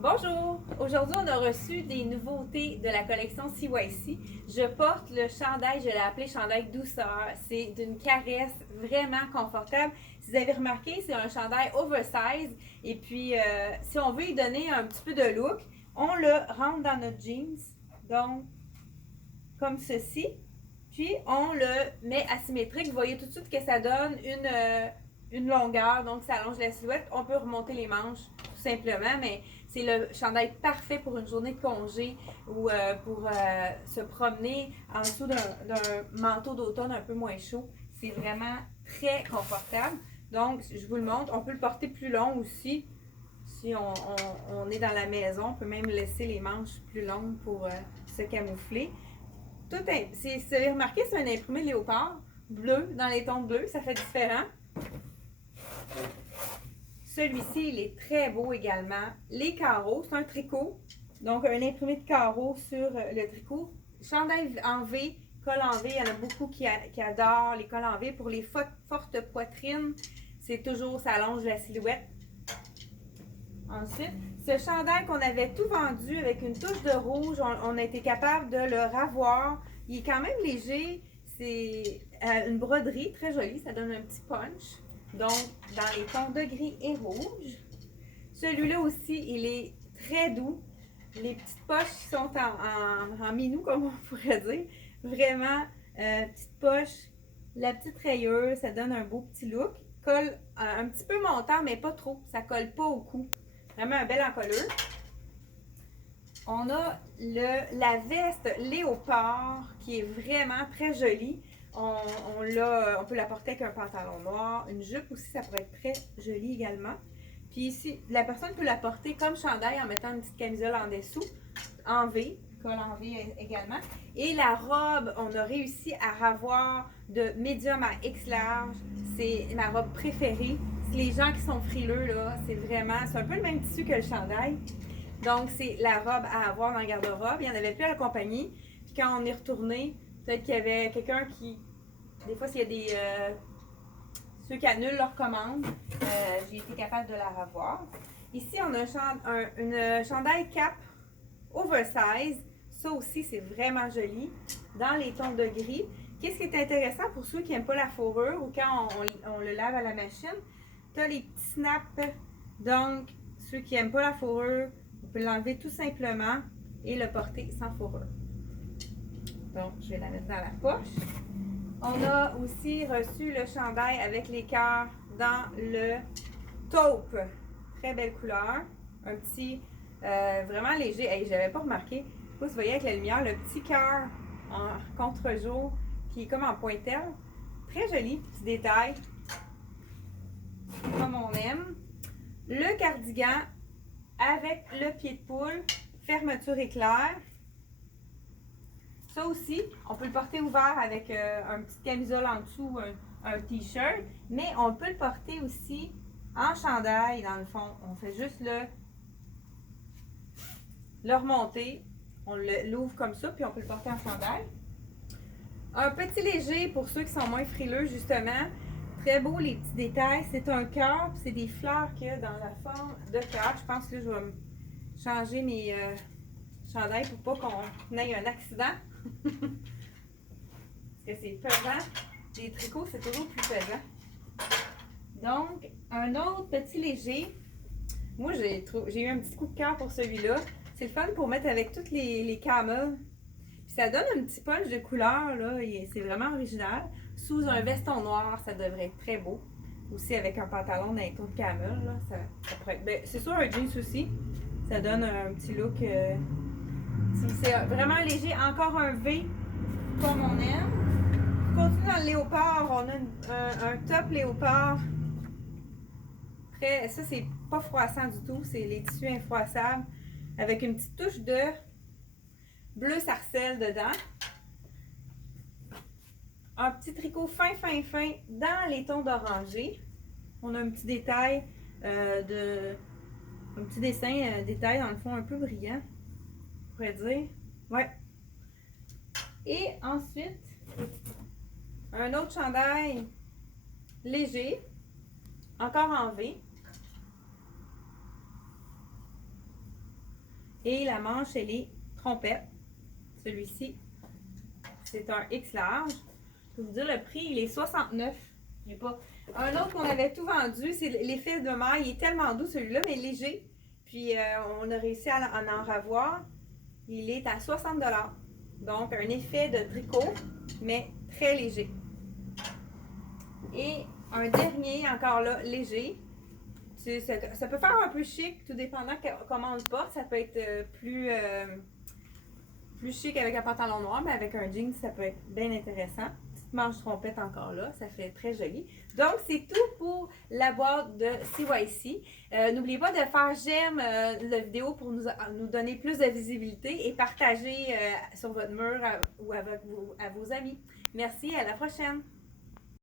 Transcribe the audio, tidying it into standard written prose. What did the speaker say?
Bonjour! Aujourd'hui, on a reçu des nouveautés de la collection CYC. Je porte le chandail, je l'ai appelé chandail douceur. C'est d'une caresse vraiment confortable. Si vous avez remarqué, c'est un chandail oversize. Et puis, si on veut y donner un petit peu de look, on le rentre dans notre jeans. Donc, comme ceci. Puis, on le met asymétrique. Vous voyez tout de suite que ça donne une longueur. Donc, ça allonge la silhouette. On peut remonter les manches tout simplement, mais c'est le chandail parfait pour une journée de congé ou pour se promener en dessous d'un manteau d'automne un peu moins chaud. C'est vraiment très confortable. Donc, je vous le montre. On peut le porter plus long aussi. Si on est dans la maison, on peut même laisser les manches plus longues pour se camoufler. Si vous avez remarqué, c'est un imprimé léopard bleu dans les tons bleus. Ça fait différent. Celui-ci, il est très beau également. Les carreaux, c'est un tricot. Donc, un imprimé de carreaux sur le tricot. Chandail en V, col en V. Il y en a beaucoup qui adorent les cols en V. Pour les fortes poitrines, c'est toujours, ça allonge la silhouette. Ensuite, ce chandail qu'on avait tout vendu avec une touche de rouge, on a été capable de le ravoir. Il est quand même léger. C'est une broderie très jolie. Ça donne un petit punch. Donc, dans les tons de gris et rouge. Celui-là aussi, il est très doux. Les petites poches sont en minou, comme on pourrait dire. Vraiment, petite poche, la petite rayeuse, ça donne un beau petit look. Colle un petit peu montant, mais pas trop. Ça colle pas au cou. Vraiment un bel encolleur. On a la veste léopard qui est vraiment très jolie. On peut la porter avec un pantalon noir, une jupe aussi, ça pourrait être très joli également. Puis ici, la personne peut la porter comme chandail en mettant une petite camisole en dessous, en V, col en V également. Et la robe, on a réussi à avoir de médium à X large. C'est ma robe préférée. Les gens qui sont frileux, là, c'est un peu le même tissu que le chandail. Donc, c'est la robe à avoir dans le garde-robe. Il n'y en avait plus à la compagnie. Puis quand on est retourné, peut-être qu'il y avait quelqu'un qui. Des fois, s'il y a ceux qui annulent leur commande, j'ai été capable de la revoir. Ici, on a une chandail cap oversize. Ça aussi, c'est vraiment joli. Dans les tons de gris. Qu'est-ce qui est intéressant pour ceux qui n'aiment pas la fourrure ou quand on le lave à la machine? Tu as les petits snaps. Donc, ceux qui n'aiment pas la fourrure, on peut l'enlever tout simplement et le porter sans fourrure. Donc, je vais la mettre dans la poche. On a aussi reçu le chandail avec les cœurs dans le taupe. Très belle couleur. Un petit, vraiment léger. Hey, je n'avais pas remarqué. Je sais pas si vous voyez avec la lumière, le petit cœur en contre-jour qui est comme en pointelle. Très joli, petit détail. Comme on aime. Le cardigan avec le pied de poule, fermeture éclair. Ça aussi, on peut le porter ouvert avec un petit camisole en dessous, un t-shirt, mais on peut le porter aussi en chandail dans le fond. On fait juste le remonter, on l'ouvre comme ça, puis on peut le porter en chandail. Un petit léger pour ceux qui sont moins frileux, justement. Très beau les petits détails. C'est un cœur, puis c'est des fleurs qu'il y a dans la forme de cœur. Je pense que je vais changer mes chandails pour pas qu'on ait un accident. Parce que c'est pesant. Les tricots, c'est toujours plus pesant. Donc, un autre petit léger. Moi, j'ai eu un petit coup de cœur pour celui-là. C'est le fun pour mettre avec toutes les camels. Puis ça donne un petit punch de couleur, là. C'est vraiment original. Sous un veston noir, ça devrait être très beau. Aussi avec un pantalon d'un ton de camel, là. Ça pourrait être... Ben, c'est sûr, un jeans aussi. Ça donne un petit look... c'est vraiment léger. Encore un V, comme on aime. On continue dans le léopard. On a un top léopard. Ça, c'est pas froissant du tout. C'est les tissus infroissables. Avec une petite touche de bleu sarcelle dedans. Un petit tricot fin dans les tons d'orangé. On a un petit détail un petit dessin, détail dans le fond un peu brillant, on pourrait dire. Ouais. Et ensuite, un autre chandail léger, encore en V. Et la manche, elle est trompette. Celui-ci, c'est un X large. Je vais vous dire le prix, il est 69. J'ai pas. Un autre qu'on avait tout vendu, c'est l'effet de maille. Il est tellement doux celui-là, mais léger. Puis on a réussi à en ravoir. Il est à 60 $. Donc un effet de tricot, mais très léger. Et un dernier, encore là, léger. Ça peut faire un peu chic, tout dépendant comment on le porte. Ça peut être plus chic avec un pantalon noir, mais avec un jean, ça peut être bien intéressant. Petite manche trompette encore là, ça fait très joli. Donc, c'est tout pour la boîte de CYC. N'oubliez pas de faire j'aime la vidéo pour nous donner plus de visibilité et partager sur votre mur ou avec à vos amis. Merci, à la prochaine!